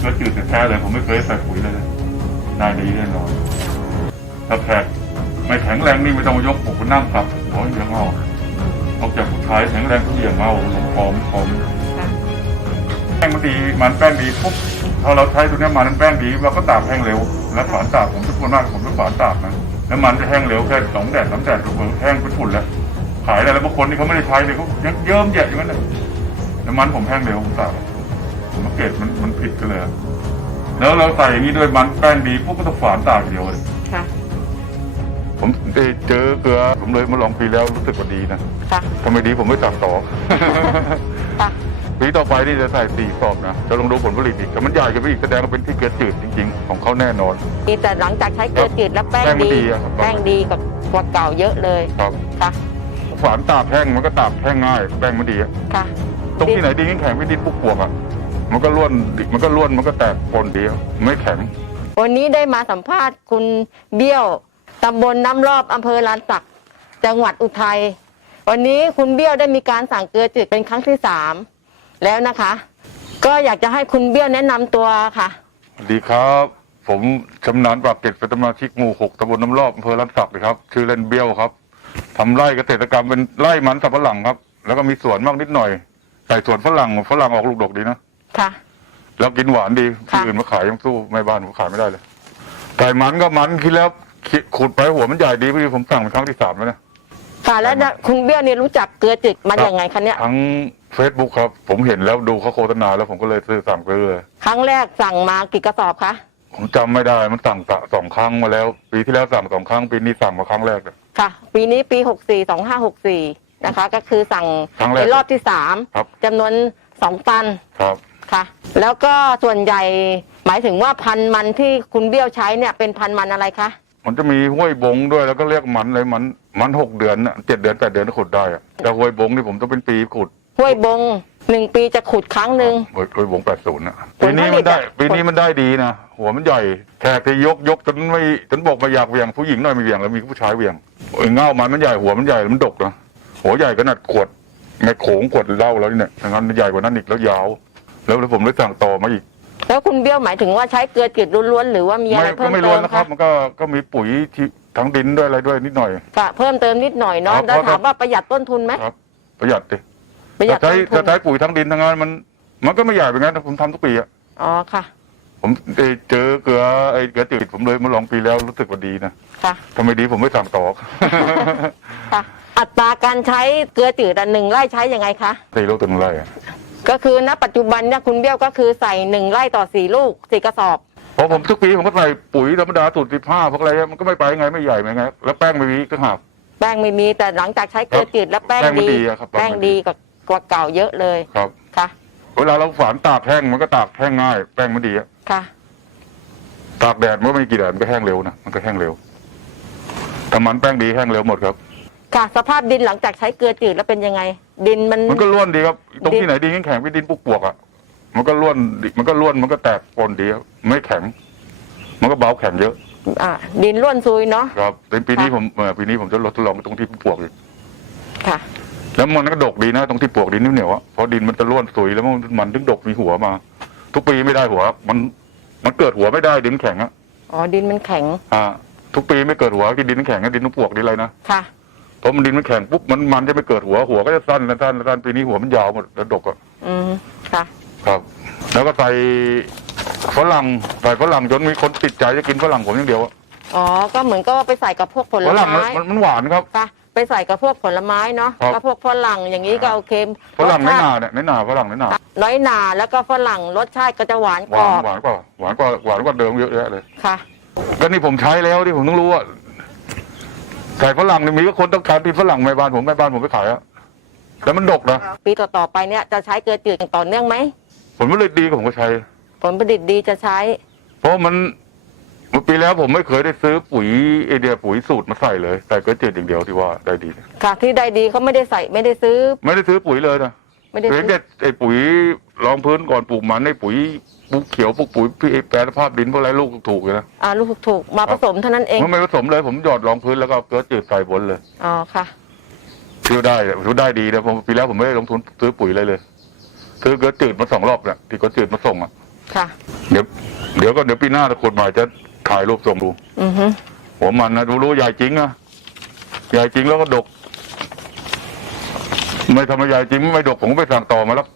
เกลือจืดแท้เลยผมไม่เคยใส่ปุ๋ยเลยได้ดีแน่นอนถ้าแขกไม่แข็งแรงนี่ไม่ต้องยกผมก็นั่งขับขอให้เลี้ยงเอาออกจากผู้ชายแข็งแรงทุกอย่างเอาพร้อมพร้อมแป้งมันดีมันแป้งดีปุ๊บพอเราใช้ตัวนี้มันแป้งดีเราก็ตากแห้งเร็ว แล้วฝานตากผมทุกคนมากผมก็ฝานตากนะแล้วมันจะแห้งเร็วแค่สองแดดสามแดดกคนแห้งเป็นฝุ่นแล้วขายได้แล้วบางคนที่เขาไม่ได้ใช้เลยเขายังเยิ้มแยะอย่างนั้นเลยแล้วมันผมแห้งเร็วผมตาก สังเกตมันมันผิดกันเลยอะแล้วเราใส่อย่างนี้ด้วยมันแป้งดีปุ๊บก็ต้องฝานตากอย่างเดียวเลยค่ะ ผมได้เจอเกลือผมเลยมาลองปีแล้วรู้สึกว่าดีนะค่ะ ทำไมดีผมไม่สั่งต่อ ค่ะ ปีต่อไปนี่จะใส่สี่กรอบนะ จะลองดูผลผลิตอีกแต่มันใหญ่กันไปอีกแสดงว่าเป็นที่เกลือจืดจริง ๆ ของเขาแน่นอน มีแต่หลังจากใช้เกลือจืดแล้วแป้งแป้งมันดีดีอะครับ แป้งดีกับกว่าเก่าเยอะเลยครับค่ะ ฝานตากแห้งมันก็ตากแห้งง่ายแป้งมันดีอะค่ะ ตรงที่ไหนดีแข็งๆไม่ดินปุกปวกอะ มันก็ร่วนมันก็ร่วนมันก็แตกปนดีอะไม่แข็ง วันนี้ได้มาสัมภาษณ์คุณเบี้ยวตำบลน้ำรอบอำเภอลานสัก จังหวัดอุทัยวันนี้คุณเบี้ยวได้มีการสั่งเกลือจืดเป็นครั้งที่สามแล้วนะคะ ก็อยากจะให้คุณเบี้ยวแนะนำตัวค่ะ ดีครับ ผมชำนาญปากเกร็ดเป็นสมาชิกหมู่หกตำบลน้ำรอบอำเภอรันสักเลยครับชื่อเล่นเบี้ยวครับทำไร่เกษตรกรรมเป็นไร่มันสับปะหลังครับ แล้วก็มีสวนมากนิดหน่อยใส่สวนฝรั่งฝรั่งออกลูกดกดีนะ ค่ะ แล้วกินหวานดีค่ะ ที่อื่นมาขายยังสู้แม่บ้านผมขายไม่ได้เลยไก่มันก็มันคิดแล้วคิดขุดไปหัวมันใหญ่ดีพอดีผมสั่งเป็นครั้งที่สามแล้วนะ ค่ะแล้วคุณเบี้ยวเนี่ยรู้จักเกลือจืดมาอย่างไงคะเนี่ย ทั้งเฟซบุ๊กครับ ผมเห็นแล้วดูเขาโฆษณาแล้วผมก็เลยซื้อสั่งไปเลยครั้งแรกสั่งมากี่กระสอบคะผมจำไม่ได้มันสั่งสะสองครั้งมาแล้ว ปีที่แล้วสั่งสองครั้งปีนี้สั่งมาครั้งแรกเลย ค่ะ ปีนี้ปีหกสี่สองห้าหกสี่นะคะ ก็คือสั่งครั้งแรกในรอบที่สามครับ จำนวนสองตัน ครับ ค่ะ แล้วก็ส่วนใหญ่หมายถึงว่าพันธุ์มันที่คุณเบี้ยวใช้เนี่ยเป็นพันธุ์มันอะไรคะ มันจะมีห้วยบงด้วยแล้วก็เรียกมันอะไรมันมันหกเดือนน่ะเจ็ดเดือนแปดเดือนก็ขุดได้อะแต่ห้วยบงนี่ผมต้องเป็นปีขุดห้วยบงหนึ่งปีจะขุดครั้งหนึ่ง ห้วยห้วยบงแปดศูนย์นะผปีลผลิตนี้มันได้ อะ ปีนี้มันได้ดีนะหัวมันใหญ่แขกที่ยกยกจนไม่จนบอกไมาอยากเหวียงผู้หญิงหน่อยไม่เหวียงแล้วมีผู้ชายเหวียงโอ้ยเง่ามันมันใหญ่หัวมันใหญ่แล้วมันดกนะหัวใหญ่ขนาดขวดในโขงขวดเหล้าแล้วเนี่ยดังนั้นมันใหญ่กว่านั้นอีกแล้วยาว แล้วแล้วผมเลยสั่งต่อมาอีกแล้วคุณเบี้ยวหมายถึงว่าใช้เกลือจืดล้วนๆหรือว่ามีอะไรไม่เพิ่ก็มไม่เติล้วนมนะครับคะมันก็ก็มีปุ๋ยที่ทั้งดินด้วยอะไรด้วยนิดหน่อย ค่ะเพิ่มเติมนิดหน่อยเนาะครับแล้วเพราะถามว่าประหยัดต้นทุนไหมครับ ประหยัดดิประหยัดถ้าใช้ต้นทุถ้านใช้ปุ๋ยทั้งดินทั้งนั้นมันมันก็ไม่ใหญ่เป็นงั้นผมทำทุกปีอะอ๋อค่ะผมได้เจอเกลือไอ้เกลือจืดผมเลยมาลองปีแล้วรู้สึกว่าดีนะค่ะทำไมดีผมไม่สั่งต่อ ค่ะ อัตราการใช้เกลือจืดอันหนึ่งไร่ใช้ยังไงคะสี่ลูกตึงไรอะ ก็คือณปัจจุบันเนี่ยคุณเบี้ยวก็คือใส่หนึ่งไร่ต่อสี่ลูกสี่กระสอบ เพราะผมทุกปีผมก็ใส่ปุ๋ยธรรมดาสูตรสิบห้าพวกอะไรมันก็ไม่ไปไงไม่ใหญ่ไม่ไงแล้วแป้งไม่มีอีก็หัก แป้งไม่มีแต่หลังจากใช้เกลือจืดแล้วแป้งแป้งมันดีดีอะครับแป้งดีกว่ากว่าเก่าเยอะเลยครับ ค่ะเวลาเราฝานตากแห้งมันก็ตากแห้งง่าย แป้งมันดีอะค่ะ ตากแดดมันก็ไม่กี่แดดมันก็แห้งเร็วนะมันก็แห้งเร็วถ้ามันแป้งดีแห้งเร็วหมดครับ ค่ะ สภาพดินหลังจากใช้เกลือจืดแล้วเป็นยังไง ดินมัน มันก็ร่วนดีครับ ตรงดิน ที่ไหนดินแข็งๆเป็นดินปุกปวกๆอะมันก็ร่วนดิมันก็ร่วนมันก็แตกปนดีครับไม่แข็ง มันก็เบาแข็งเยอะอ่าดินร่วนซุยเนาะ ครับเป็นปีนี้ค่ะ ผมเออปีนี้ผมจะลดทดลองตรงที่ปวกอีกค่ะ แล้วมันก็ดกดีนะตรงที่ปวกดินเหนียวๆอะเพราะดินมันจะร่วนสุยแล้วมันมันถึงดกมีหัวมา ทุกปีไม่ได้หัว มันมันเกิดหัวไม่ได้ดินแข็งอะอ๋อดินมันแข็งอ่าทุกปีไม่เกิดหัวที่ดินแข็งอะดินปวกดินอะไรนะค่ะเพราะมันดินมันแข็งปุ๊บมันมันจะไม่เกิดหัวหัวก็จะสั้นสั้นสั้นปีนี้หัวมันยาวหมดแล้วดกอะอืมค่ะ ครับ แล้วก็ใส่ฝรั่งใส่ฝรั่งจนมีคนติดใจจะกินฝรั่งผมอย่างเดียวอะอ๋อ ก็เหมือนก็ไปใส่กับพวกผลฝรั่งมันไม้มันมันหวานครับ ค่ะไปใส่กับพวกผลไม้เนาะครับ กับพวกฝรั่งอย่างนี้ก็โอเคฝรั่งสไม่ชาหนาติเนี่ยไม่หนาฝรั่งไม่หนาน้อยหนาแล้วก็ฝรั่งรสชาติก็จะหวานหกรวาอนบหวานกว่าหวานกว่าหวานกว่าเดิมเยอะแยะเลย ค่ะ ก็นี่ผมใช้แล้วที่ผมต้องรู้ว่า ใส่ฝรั่งนี่มีก็คนต้องการกินฝรั่งแม่บ้านผมแม่บ้านผมไปขายอะแล้วมันดกนะปีต่อๆไปเนี่ยจะใช้เกลือจืดอย่างต่อเนื่องไหมผลผลิตดีก็ผมก็ใช้ ผลผลิตดีจะใช้ เพราะมันเมื่อปีแล้วผมไม่เคยได้ซื้อปุ๋ยไอเดียปุ๋ยสูตรมาใส่เลย แต่ก็จืดอย่างเดียวที่ว่าได้ดี ค่ะที่ได้ดีเขาไม่ได้ใส่ไม่ได้ซื้อ ไม่ได้ซื้อปุ๋ยเลยนะไม่ได้เพียซื้งอแต่ไอ้ปุ๋ยรองพื้นก่อนปลูกมันไอ้ปุ๋ย ปลูกเขียวปลูกปุ๋ยพี่แปรสภาพดินพวกอะไรลูกถูกๆเลยนะ อ่าลูกถูกๆมาผสมเท่านั้นเองมันไม่ผสมเลยผมหยอดรองพื้นแล้วก็เอาเกลือจืดใส่บนเลยอ๋อค่ะถือได้ถือได้ดีนะผมปีแล้วผมไม่ได้ลงทุนซื้อปุ๋ยอะไรเลย ซื้อเกลือจืดมาสองรอบเนี่ยที่เกลือจืดมาส่งอะค่ะ เดี๋ยวเดี๋ยวก็เดี๋ยวปีหน้าถ้าคนใหม่จะถ่ายรูปส่งดูอือฮึหัวมันนะดูรู้ใหญ่จริงอะใหญ่จริงแล้วก็ดก ไม่ทำให้ใหญ่จริงไม่ดกผมก็ไปสั่งต่อมาแล้ว